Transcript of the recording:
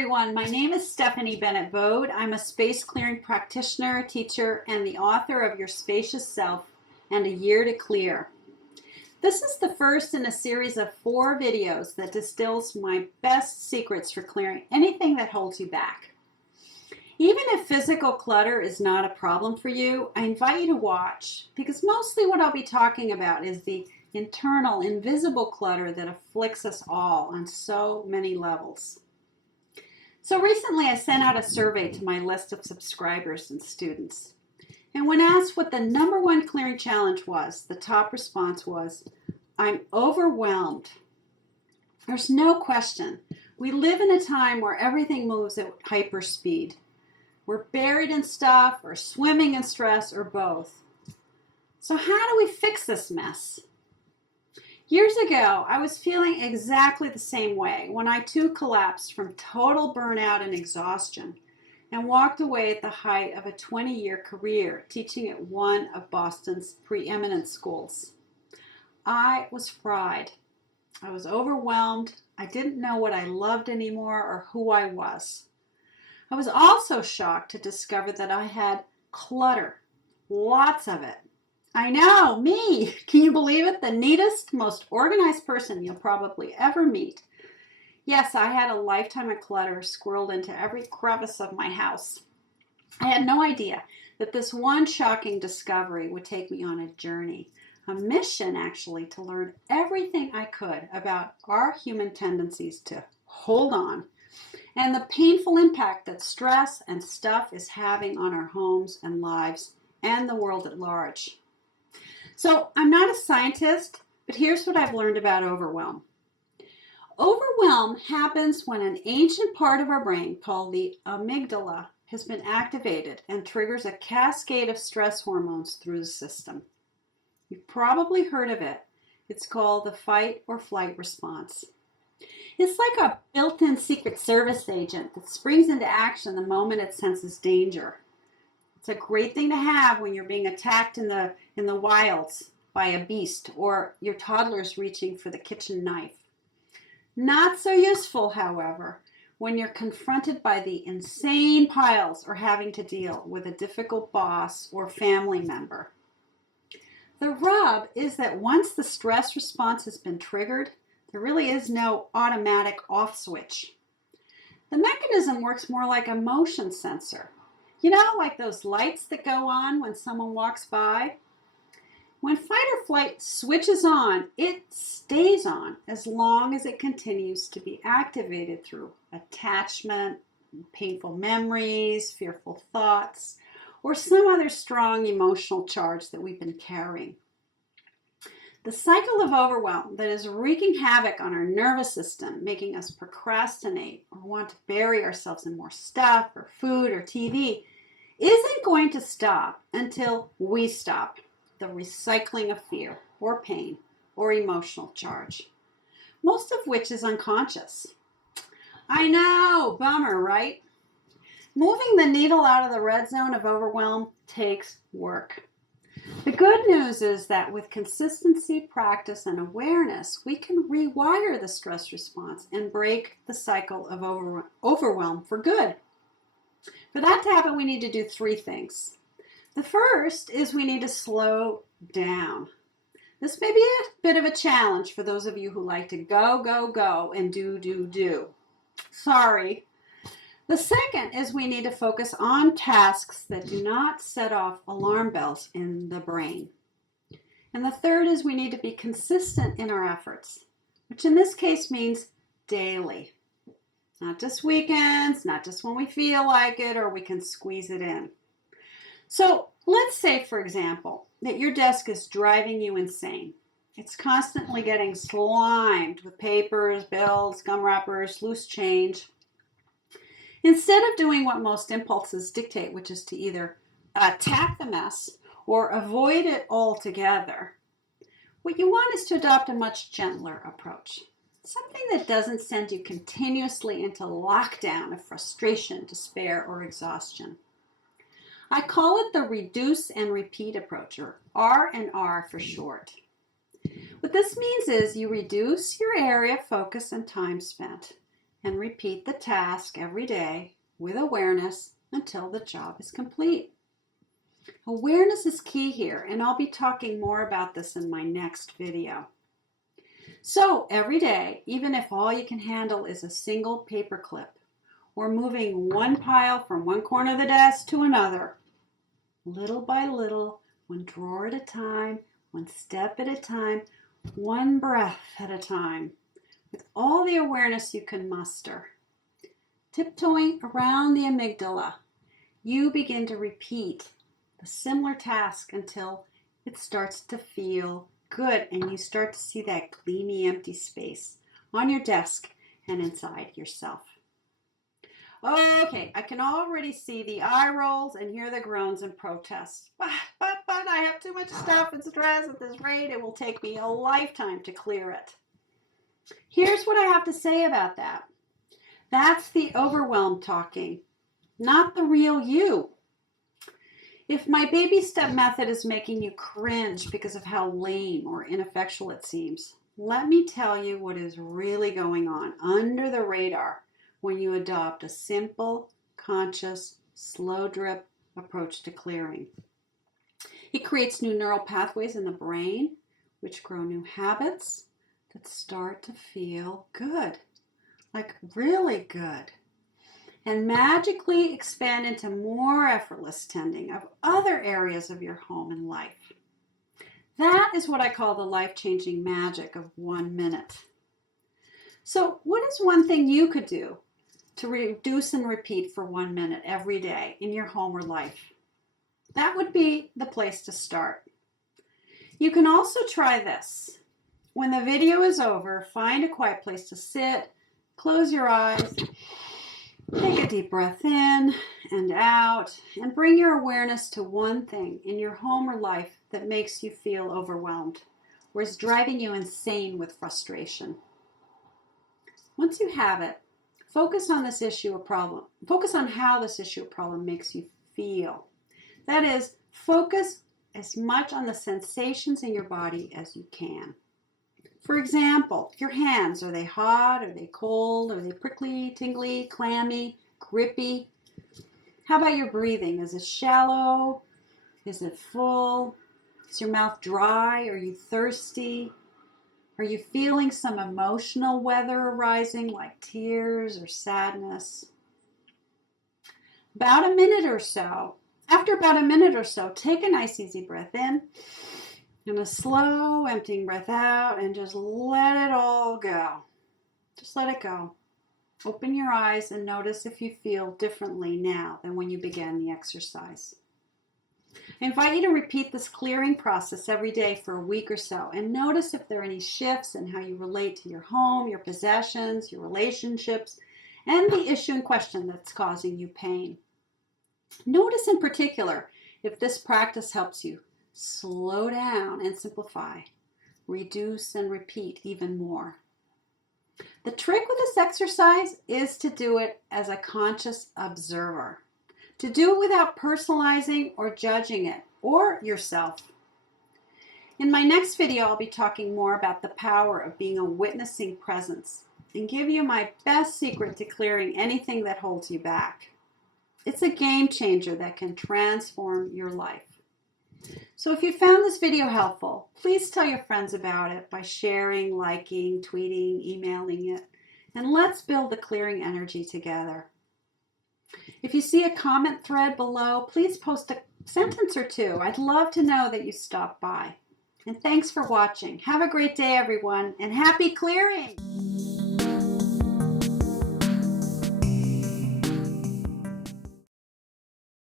everyone. My name is Stephanie Bennett-Bode. I'm a space clearing practitioner, teacher, and the author of Your Spacious Self and A Year to Clear. This is the first in a series of 4 videos that distills my best secrets for clearing anything that holds you back. Even if physical clutter is not a problem for you, I invite you to watch because mostly what I'll be talking about is the internal, invisible clutter that afflicts us all on so many levels. So recently I sent out a survey to my list of subscribers and students. And when asked what the #1 clearing challenge was, the top response was, "I'm overwhelmed." There's no question. We live in a time where everything moves at hyper speed. We're buried in stuff or swimming in stress or both. So how do we fix this mess? Years ago, I was feeling exactly the same way when I too collapsed from total burnout and exhaustion and walked away at the height of a 20-year career teaching at one of Boston's preeminent schools. I was fried. I was overwhelmed. I didn't know what I loved anymore or who I was. I was also shocked to discover that I had clutter, lots of it. I know, me! Can you believe it? The neatest, most organized person you'll probably ever meet. Yes, I had a lifetime of clutter squirreled into every crevice of my house. I had no idea that this one shocking discovery would take me on a journey, a mission actually, to learn everything I could about our human tendencies to hold on and the painful impact that stress and stuff is having on our homes and lives and the world at large. So I'm not a scientist, but here's what I've learned about overwhelm. Overwhelm happens when an ancient part of our brain called the amygdala has been activated and triggers a cascade of stress hormones through the system. You've probably heard of it. It's called the fight or flight response. It's like a built-in Secret Service agent that springs into action the moment it senses danger. It's a great thing to have when you're being attacked in the wilds by a beast or your toddler's reaching for the kitchen knife. Not so useful, however, when you're confronted by the insane piles or having to deal with a difficult boss or family member. The rub is that once the stress response has been triggered, there really is no automatic off switch. The mechanism works more like a motion sensor. You know, like those lights that go on when someone walks by? When fight or flight switches on, it stays on as long as it continues to be activated through attachment, painful memories, fearful thoughts, or some other strong emotional charge that we've been carrying. The cycle of overwhelm that is wreaking havoc on our nervous system, making us procrastinate or want to bury ourselves in more stuff or food or TV, isn't going to stop until we stop the recycling of fear or pain or emotional charge, most of which is unconscious. I know, bummer, right? Moving the needle out of the red zone of overwhelm takes work. The good news is that with consistency, practice, and awareness, we can rewire the stress response and break the cycle of overwhelm for good. For that to happen, we need to do 3 things. The first is we need to slow down. This may be a bit of a challenge for those of you who like to go, go, go, and do. Sorry. The second is we need to focus on tasks that do not set off alarm bells in the brain. And the third is we need to be consistent in our efforts, which in this case means daily. Not just weekends, not just when we feel like it or we can squeeze it in. So let's say, for example, that your desk is driving you insane. It's constantly getting slimed with papers, bills, gum wrappers, loose change. Instead of doing what most impulses dictate, which is to either attack the mess or avoid it altogether, what you want is to adopt a much gentler approach. Something that doesn't send you continuously into lockdown of frustration, despair, or exhaustion. I call it the reduce and repeat approach, or R&R for short. What this means is you reduce your area of focus and time spent, and repeat the task every day with awareness until the job is complete. Awareness is key here, and I'll be talking more about this in my next video. So every day, even if all you can handle is a single paper clip, or moving one pile from one corner of the desk to another, little by little, one drawer at a time, one step at a time, one breath at a time, with all the awareness you can muster. Tiptoeing around the amygdala, you begin to repeat the similar task until it starts to feel good and you start to see that gleamy empty space on your desk and inside yourself. Okay, I can already see the eye rolls and hear the groans and protests. But I have too much stuff and stress at this rate. It will take me a lifetime to clear it. Here's what I have to say about that. That's the overwhelm talking, not the real you. If my baby step method is making you cringe because of how lame or ineffectual it seems, let me tell you what is really going on under the radar when you adopt a simple, conscious, slow drip approach to clearing. It creates new neural pathways in the brain, which grow new habits that start to feel good, like really good, and magically expand into more effortless tending of other areas of your home and life. That is what I call the life-changing magic of 1 minute. So what is one thing you could do to reduce and repeat for 1 minute every day in your home or life? That would be the place to start. You can also try this. When the video is over, find a quiet place to sit, close your eyes, take a deep breath in and out, and bring your awareness to one thing in your home or life that makes you feel overwhelmed or is driving you insane with frustration. Once you have it, focus on this issue or problem. Focus on how this issue or problem makes you feel. That is, focus as much on the sensations in your body as you can. For example, your hands, are they hot? Are they cold? Are they prickly, tingly, clammy, grippy? How about your breathing? Is it shallow? Is it full? Is your mouth dry? Are you thirsty? Are you feeling some emotional weather arising like tears or sadness? After about a minute or so, take a nice easy breath in and a slow emptying breath out and just let it all go. Just let it go. Open your eyes and notice if you feel differently now than when you began the exercise. I invite you to repeat this clearing process every day for a week or so and notice if there are any shifts in how you relate to your home, your possessions, your relationships, and the issue in question that's causing you pain. Notice in particular if this practice helps you slow down and simplify, reduce and repeat even more. The trick with this exercise is to do it as a conscious observer, to do it without personalizing or judging it or yourself. In my next video, I'll be talking more about the power of being a witnessing presence and give you my best secret to clearing anything that holds you back. It's a game changer that can transform your life. So if you found this video helpful, please tell your friends about it by sharing, liking, tweeting, emailing it, and let's build the clearing energy together. If you see a comment thread below, please post a sentence or two. I'd love to know that you stopped by. And thanks for watching. Have a great day, everyone, and happy clearing!